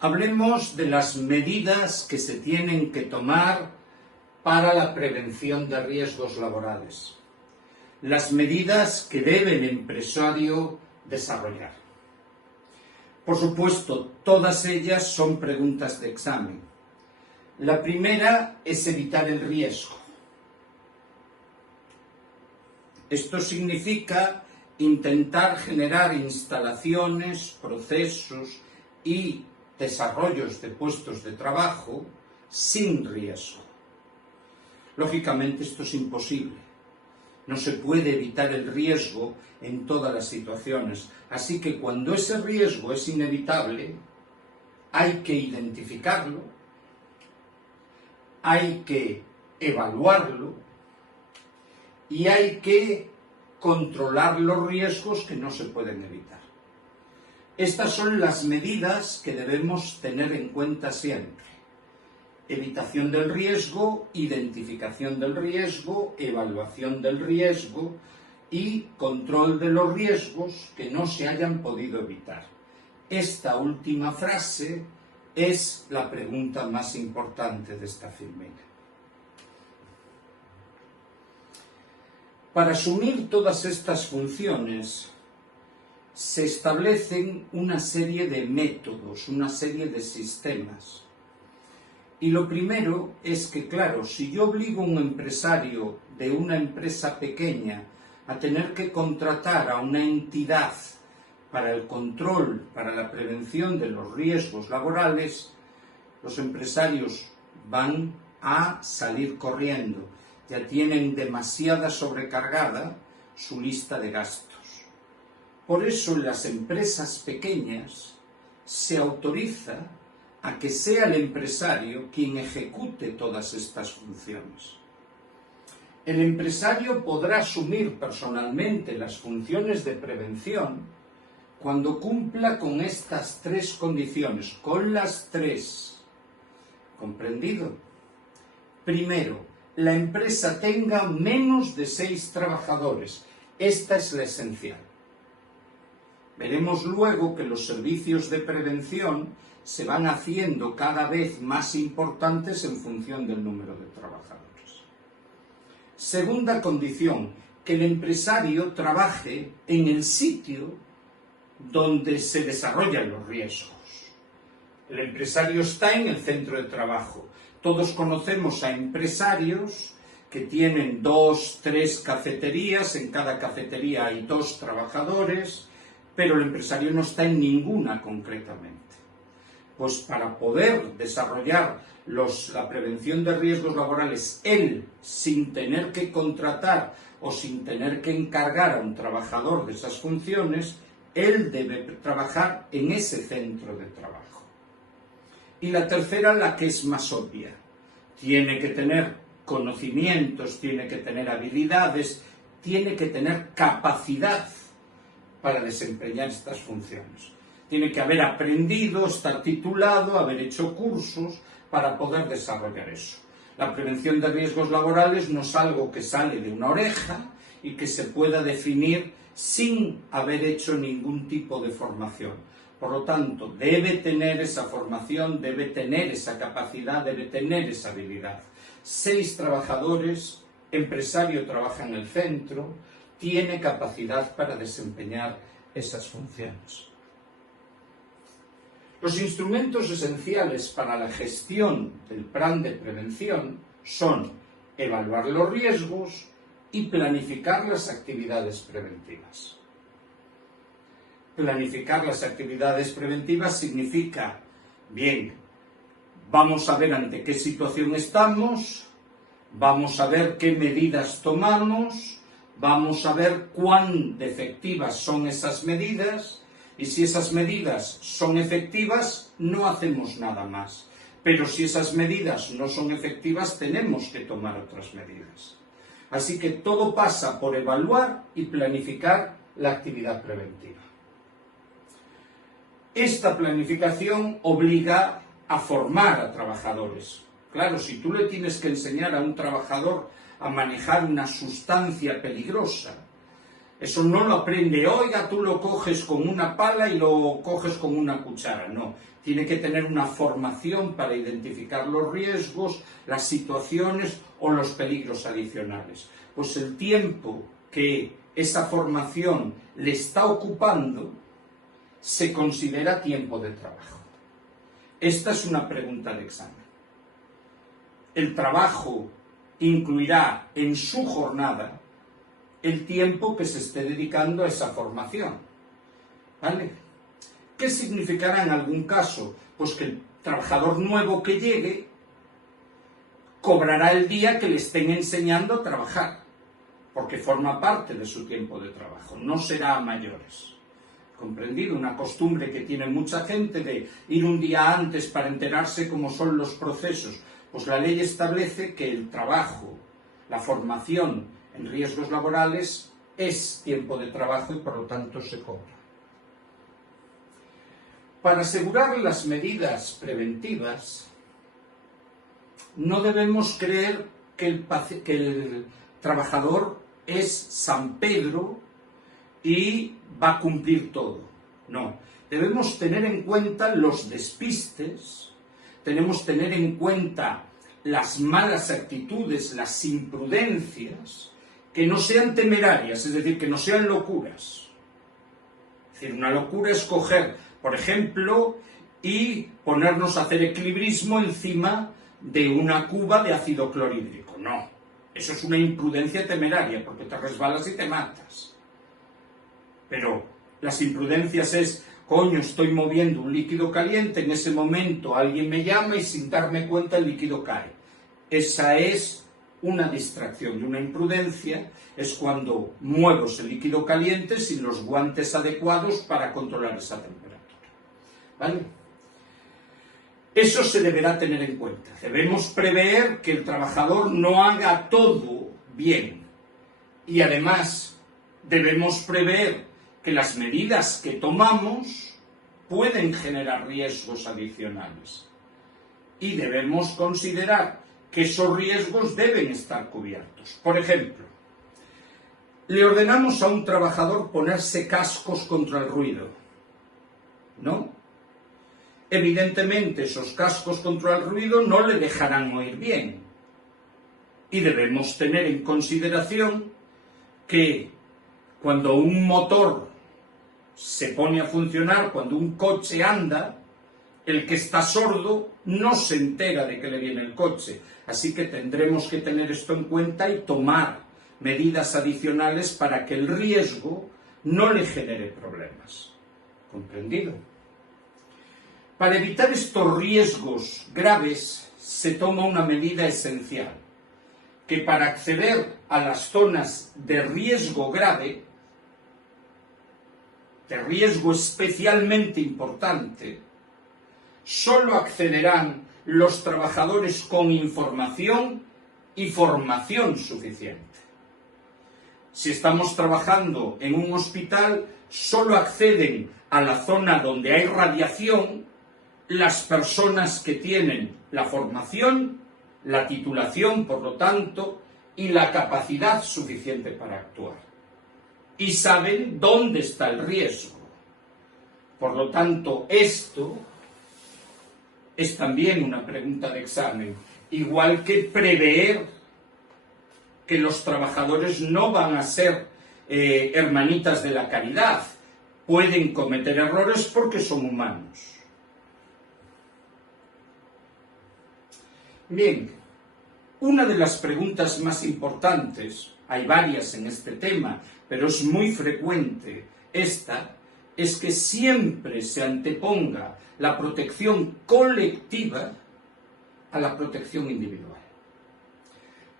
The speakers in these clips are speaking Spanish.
Hablemos de las medidas que se tienen que tomar para la prevención de riesgos laborales. Las medidas que debe el empresario desarrollar. Por supuesto, todas ellas son preguntas de examen. La primera es evitar el riesgo. Esto significa intentar generar instalaciones, procesos y desarrollos de puestos de trabajo sin riesgo. Lógicamente esto es imposible. No se puede evitar el riesgo en todas las situaciones. Así que cuando ese riesgo es inevitable, hay que identificarlo, hay que evaluarlo y hay que controlar los riesgos que no se pueden evitar. Estas son las medidas que debemos tener en cuenta siempre. Evitación del riesgo, identificación del riesgo, evaluación del riesgo y control de los riesgos que no se hayan podido evitar. Esta última frase es la pregunta más importante de esta filmina. Para asumir todas estas funciones se establecen una serie de métodos, una serie de sistemas. Y lo primero es que, claro, si yo obligo a un empresario de una empresa pequeña a tener que contratar a una entidad para el control, para la prevención de los riesgos laborales, los empresarios van a salir corriendo. Ya tienen demasiada sobrecargada su lista de gastos. Por eso en las empresas pequeñas se autoriza a que sea el empresario quien ejecute todas estas funciones. El empresario podrá asumir personalmente las funciones de prevención cuando cumpla con estas tres condiciones, con las tres. ¿Comprendido? Primero, la empresa tenga menos de 6 trabajadores. Esta es la esencial. Veremos luego que los servicios de prevención se van haciendo cada vez más importantes en función del número de trabajadores. Segunda condición, que el empresario trabaje en el sitio donde se desarrollan los riesgos. El empresario está en el centro de trabajo. Todos conocemos a empresarios que tienen 2, 3 cafeterías, en cada cafetería hay 2 trabajadores, pero el empresario no está en ninguna concretamente. Pues para poder desarrollar la prevención de riesgos laborales, él, sin tener que contratar o sin tener que encargar a un trabajador de esas funciones, él debe trabajar en ese centro de trabajo. Y la tercera, la que es más obvia, tiene que tener conocimientos, tiene que tener habilidades, tiene que tener capacidad para desempeñar estas funciones. Tiene que haber aprendido, estar titulado, haber hecho cursos para poder desarrollar eso. La prevención de riesgos laborales no es algo que sale de una oreja y que se pueda definir sin haber hecho ningún tipo de formación. Por lo tanto, debe tener esa formación, debe tener esa capacidad, debe tener esa habilidad. 6 trabajadores, empresario trabaja en el centro, tiene capacidad para desempeñar esas funciones. Los instrumentos esenciales para la gestión del plan de prevención son evaluar los riesgos y planificar las actividades preventivas. Planificar las actividades preventivas significa, bien, vamos a ver ante qué situación estamos, vamos a ver qué medidas tomamos, vamos a ver cuán efectivas son esas medidas, y si esas medidas son efectivas, no hacemos nada más. Pero si esas medidas no son efectivas, tenemos que tomar otras medidas. Así que todo pasa por evaluar y planificar la actividad preventiva. Esta planificación obliga a formar a trabajadores. Claro, si tú le tienes que enseñar a un trabajador a manejar una sustancia peligrosa, Eso no lo aprende, oiga, tú lo coges con una pala y lo coges con una cuchara. No, tiene que tener una formación para identificar los riesgos, las situaciones o los peligros adicionales. Pues el tiempo que esa formación le está ocupando se considera tiempo de trabajo. Esta es una pregunta de examen. El trabajo incluirá en su jornada el tiempo que se esté dedicando a esa formación. ¿Vale? ¿Qué significará en algún caso? Pues que el trabajador nuevo que llegue cobrará el día que le estén enseñando a trabajar, porque forma parte de su tiempo de trabajo, no será a mayores. ¿Comprendido? Una costumbre que tiene mucha gente de ir un día antes para enterarse cómo son los procesos. Pues la ley establece que el trabajo, la formación en riesgos laborales es tiempo de trabajo y por lo tanto se cobra. Para asegurar las medidas preventivas, no debemos creer que el trabajador es San Pedro y va a cumplir todo. No, debemos tener en cuenta los despistes, tenemos que tener en cuenta las malas actitudes, las imprudencias, que no sean temerarias, es decir, que no sean locuras. Es decir, una locura es coger, por ejemplo, y ponernos a hacer equilibrismo encima de una cuba de ácido clorhídrico. No, eso es una imprudencia temeraria, porque te resbalas y te matas. Pero las imprudencias es, coño, estoy moviendo un líquido caliente, en ese momento alguien me llama y sin darme cuenta el líquido cae. Esa es una distracción, y una imprudencia es cuando muevo ese líquido caliente sin los guantes adecuados para controlar esa temperatura. ¿Vale? Eso se deberá tener en cuenta. Debemos prever que el trabajador no haga todo bien. Y además debemos prever que las medidas que tomamos pueden generar riesgos adicionales. Y debemos considerar que esos riesgos deben estar cubiertos. Por ejemplo, le ordenamos a un trabajador ponerse cascos contra el ruido, ¿no? Evidentemente, esos cascos contra el ruido no le dejarán oír bien. Y debemos tener en consideración que cuando un motor se pone a funcionar, cuando un coche anda, el que está sordo no se entera de que le viene el coche. Así que tendremos que tener esto en cuenta y tomar medidas adicionales para que el riesgo no le genere problemas. ¿Comprendido? Para evitar estos riesgos graves se toma una medida esencial, que para acceder a las zonas de riesgo grave, de riesgo especialmente importante, solo accederán los trabajadores con información y formación suficiente. Si estamos trabajando en un hospital, solo acceden a la zona donde hay radiación las personas que tienen la formación, la titulación, por lo tanto, y la capacidad suficiente para actuar. Y saben dónde está el riesgo. Por lo tanto, esto es también una pregunta de examen, igual que prever que los trabajadores no van a ser hermanitas de la caridad, pueden cometer errores porque son humanos. Bien, una de las preguntas más importantes, hay varias en este tema, pero es muy frecuente esta, es que siempre se anteponga la protección colectiva a la protección individual.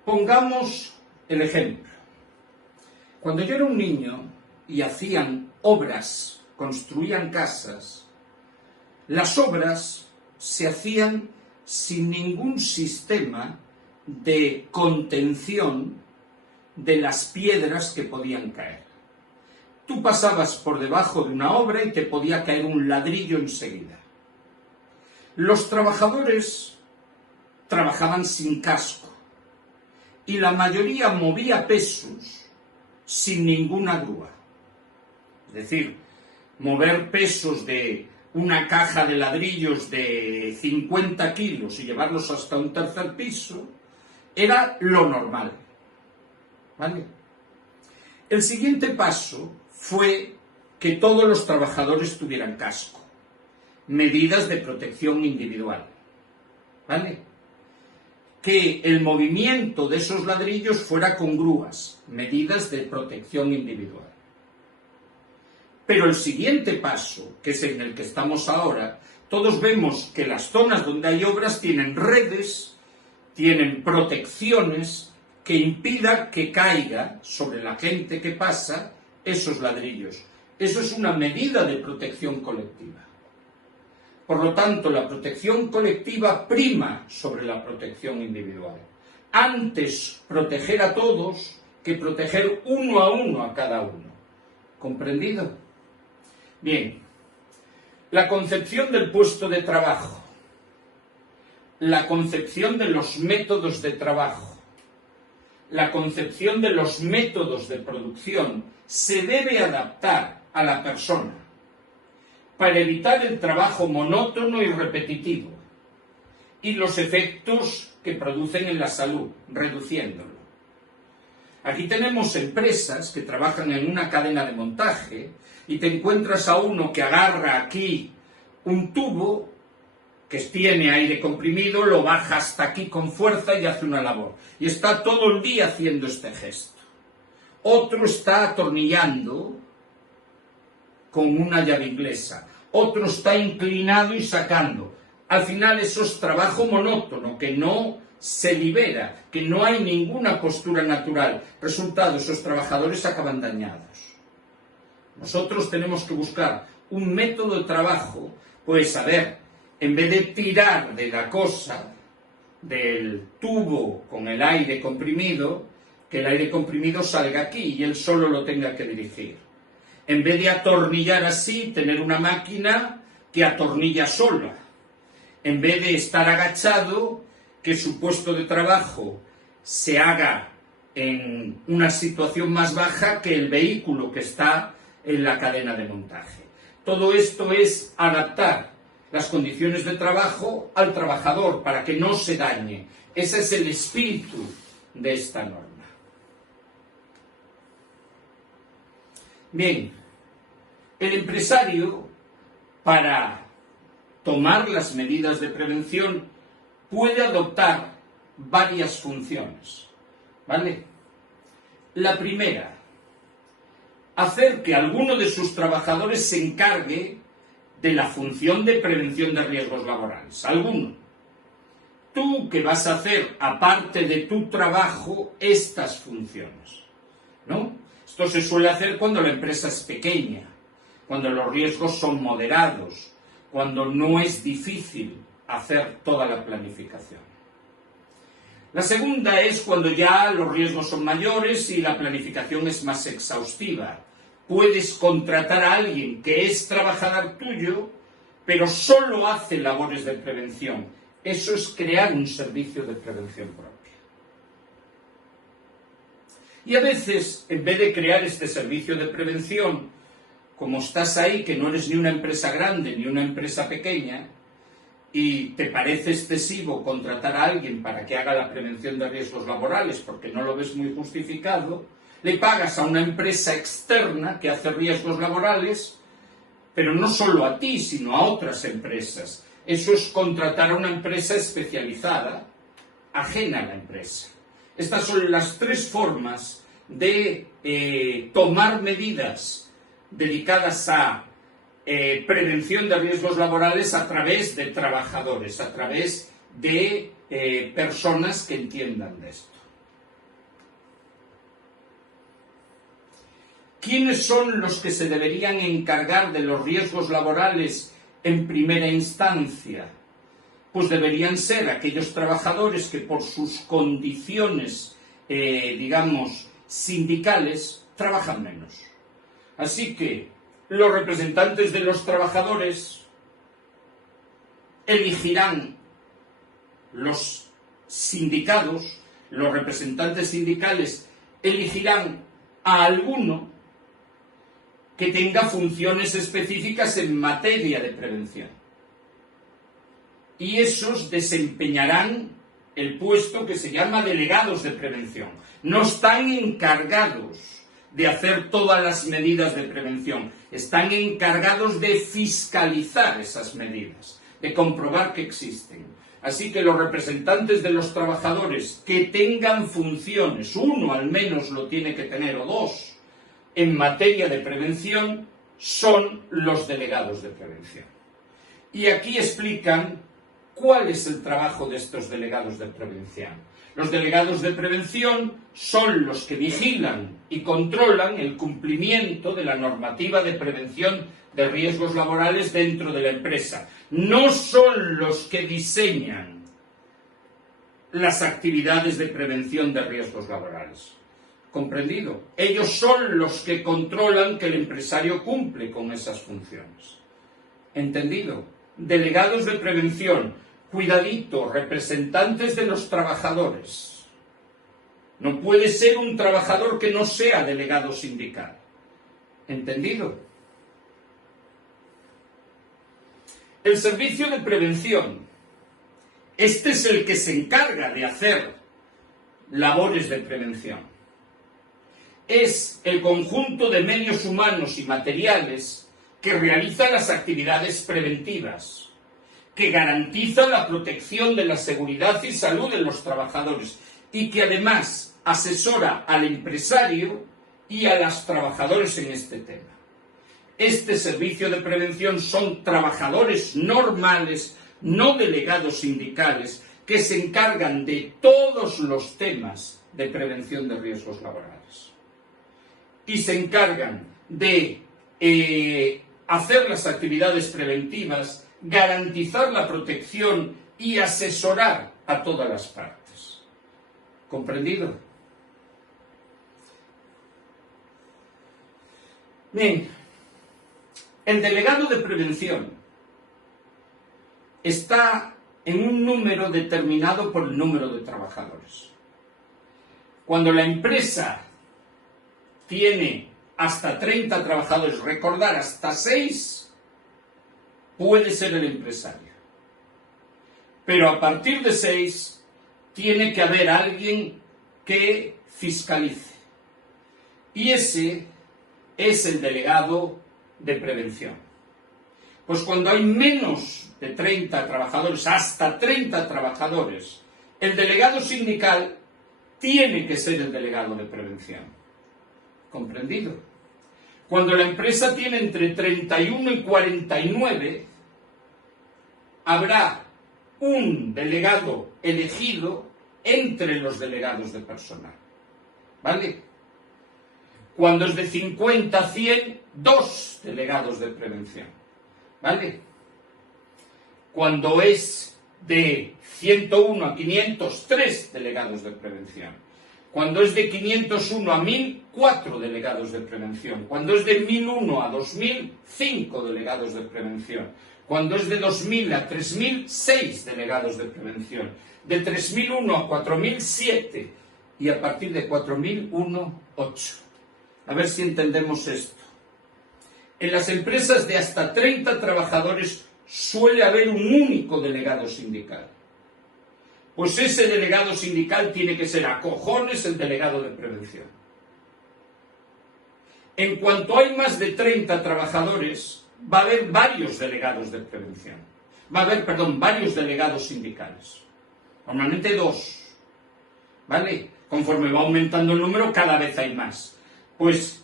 Pongamos el ejemplo. Cuando yo era un niño y hacían obras, construían casas, las obras se hacían sin ningún sistema de contención de las piedras que podían caer. Tú pasabas por debajo de una obra y te podía caer un ladrillo enseguida. Los trabajadores trabajaban sin casco y la mayoría movía pesos sin ninguna grúa. Es decir, mover pesos de una caja de ladrillos de 50 kilos y llevarlos hasta un tercer piso era lo normal. ¿Vale? El siguiente paso fue que todos los trabajadores tuvieran casco, medidas de protección individual. ¿Vale? Que el movimiento de esos ladrillos fuera con grúas, medidas de protección individual. Pero el siguiente paso, que es en el que estamos ahora, todos vemos que las zonas donde hay obras tienen redes, tienen protecciones que impidan que caiga sobre la gente que pasa esos ladrillos. Eso es una medida de protección colectiva. Por lo tanto, la protección colectiva prima sobre la protección individual. Antes proteger a todos que proteger uno a cada uno. ¿Comprendido? Bien, la concepción del puesto de trabajo, la concepción de los métodos de trabajo, la concepción de los métodos de producción se debe adaptar a la persona para evitar el trabajo monótono y repetitivo y los efectos que producen en la salud, reduciéndolo. Aquí tenemos empresas que trabajan en una cadena de montaje y te encuentras a uno que agarra aquí un tubo que tiene aire comprimido, lo baja hasta aquí con fuerza y hace una labor. Y está todo el día haciendo este gesto. Otro está atornillando con una llave inglesa. Otro está inclinado y sacando. Al final eso es trabajo monótono, que no se libera, que no hay ninguna postura natural. Resultado, esos trabajadores acaban dañados. Nosotros tenemos que buscar un método de trabajo, pues a ver, en vez de tirar de la cosa, del tubo con el aire comprimido, que el aire comprimido salga aquí y él solo lo tenga que dirigir. En vez de atornillar así, tener una máquina que atornilla sola. En vez de estar agachado, que su puesto de trabajo se haga en una situación más baja que el vehículo que está en la cadena de montaje. Todo esto es adaptar las condiciones de trabajo al trabajador para que no se dañe. Ese es el espíritu de esta norma. Bien, el empresario, para tomar las medidas de prevención, puede adoptar varias funciones, ¿vale? La primera, hacer que alguno de sus trabajadores se encargue de la función de prevención de riesgos laborales. Alguno. Tú que vas a hacer, aparte de tu trabajo, estas funciones, ¿no? Esto se suele hacer cuando la empresa es pequeña, cuando los riesgos son moderados, cuando no es difícil hacer toda la planificación. La segunda es cuando ya los riesgos son mayores y la planificación es más exhaustiva. Puedes contratar a alguien que es trabajador tuyo, pero solo hace labores de prevención. Eso es crear un servicio de prevención propia. Y a veces, en vez de crear este servicio de prevención, como estás ahí, que no eres ni una empresa grande ni una empresa pequeña, y te parece excesivo contratar a alguien para que haga la prevención de riesgos laborales porque no lo ves muy justificado, le pagas a una empresa externa que hace riesgos laborales, pero no solo a ti, sino a otras empresas. Eso es contratar a una empresa especializada, ajena a la empresa. Estas son las tres formas de tomar medidas dedicadas a prevención de riesgos laborales a través de trabajadores, a través de personas que entiendan de esto. ¿Quiénes son los que se deberían encargar de los riesgos laborales en primera instancia? Pues deberían ser aquellos trabajadores que por sus condiciones, digamos, sindicales, trabajan menos. Así que los representantes de los trabajadores elegirán los representantes sindicales elegirán a alguno que tenga funciones específicas en materia de prevención. Y esos desempeñarán el puesto que se llama delegados de prevención. No están encargados de hacer todas las medidas de prevención, están encargados de fiscalizar esas medidas, de comprobar que existen. Así que los representantes de los trabajadores que tengan funciones, uno al menos lo tiene que tener o dos, en materia de prevención, son los delegados de prevención. Y aquí explican cuál es el trabajo de estos delegados de prevención. Los delegados de prevención son los que vigilan y controlan el cumplimiento de la normativa de prevención de riesgos laborales dentro de la empresa. No son los que diseñan las actividades de prevención de riesgos laborales. ¿Comprendido? Ellos son los que controlan que el empresario cumple con esas funciones. ¿Entendido? Delegados de prevención. Cuidadito, representantes de los trabajadores. No puede ser un trabajador que no sea delegado sindical. ¿Entendido? El servicio de prevención. Este es el que se encarga de hacer labores de prevención. Es el conjunto de medios humanos y materiales que realiza las actividades preventivas, que garantiza la protección de la seguridad y salud de los trabajadores y que además asesora al empresario y a los trabajadores en este tema. Este servicio de prevención son trabajadores normales, no delegados sindicales, que se encargan de todos los temas de prevención de riesgos laborales. Y se encargan de hacer las actividades preventivas, garantizar la protección y asesorar a todas las partes. ¿Comprendido? Bien, el delegado de prevención está en un número determinado por el número de trabajadores. Cuando la empresa tiene hasta 30 trabajadores, recordar, hasta 6 puede ser el empresario. Pero a partir de 6 tiene que haber alguien que fiscalice. Y ese es el delegado de prevención. Pues cuando hay menos de 30 trabajadores, hasta 30 trabajadores, el delegado sindical tiene que ser el delegado de prevención. ¿Comprendido? Cuando la empresa tiene entre 31 y 49, habrá un delegado elegido entre los delegados de personal. ¿Vale? Cuando es de 50 a 100, 2 delegados de prevención. ¿Vale? Cuando es de 101 a 500, 3 delegados de prevención. Cuando es de 501 a 1000, 4 delegados de prevención. Cuando es de 1001 a 2000, 5 delegados de prevención. Cuando es de 2000 a 3000, 6 delegados de prevención. De 3001 a 4000, 7. Y a partir de 4001, 8. A ver si entendemos esto. En las empresas de hasta 30 trabajadores suele haber un único delegado sindical. Pues ese delegado sindical tiene que ser a cojones el delegado de prevención. En cuanto hay más de 30 trabajadores, va a haber varios delegados de prevención. Va a haber, varios delegados sindicales. Normalmente 2. ¿Vale? Conforme va aumentando el número, cada vez hay más. Pues,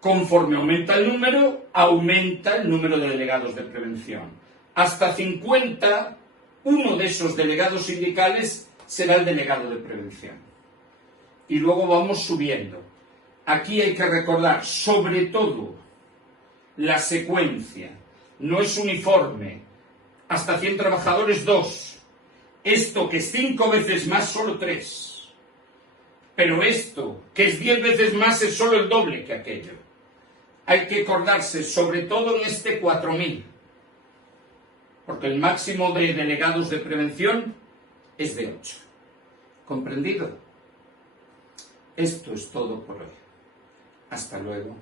conforme aumenta el número, aumenta el número de delegados de prevención. Hasta 50, uno de esos delegados sindicales será el delegado de prevención. Y luego vamos subiendo. Aquí hay que recordar, sobre todo, la secuencia. No es uniforme. Hasta 100 trabajadores, 2. Esto, que es 5 veces más, solo 3. Pero esto, que es 10 veces más, es solo el doble que aquello. Hay que acordarse, sobre todo en este 4000. Porque el máximo de delegados de prevención es de 8. ¿Comprendido? Esto es todo por hoy. Hasta luego.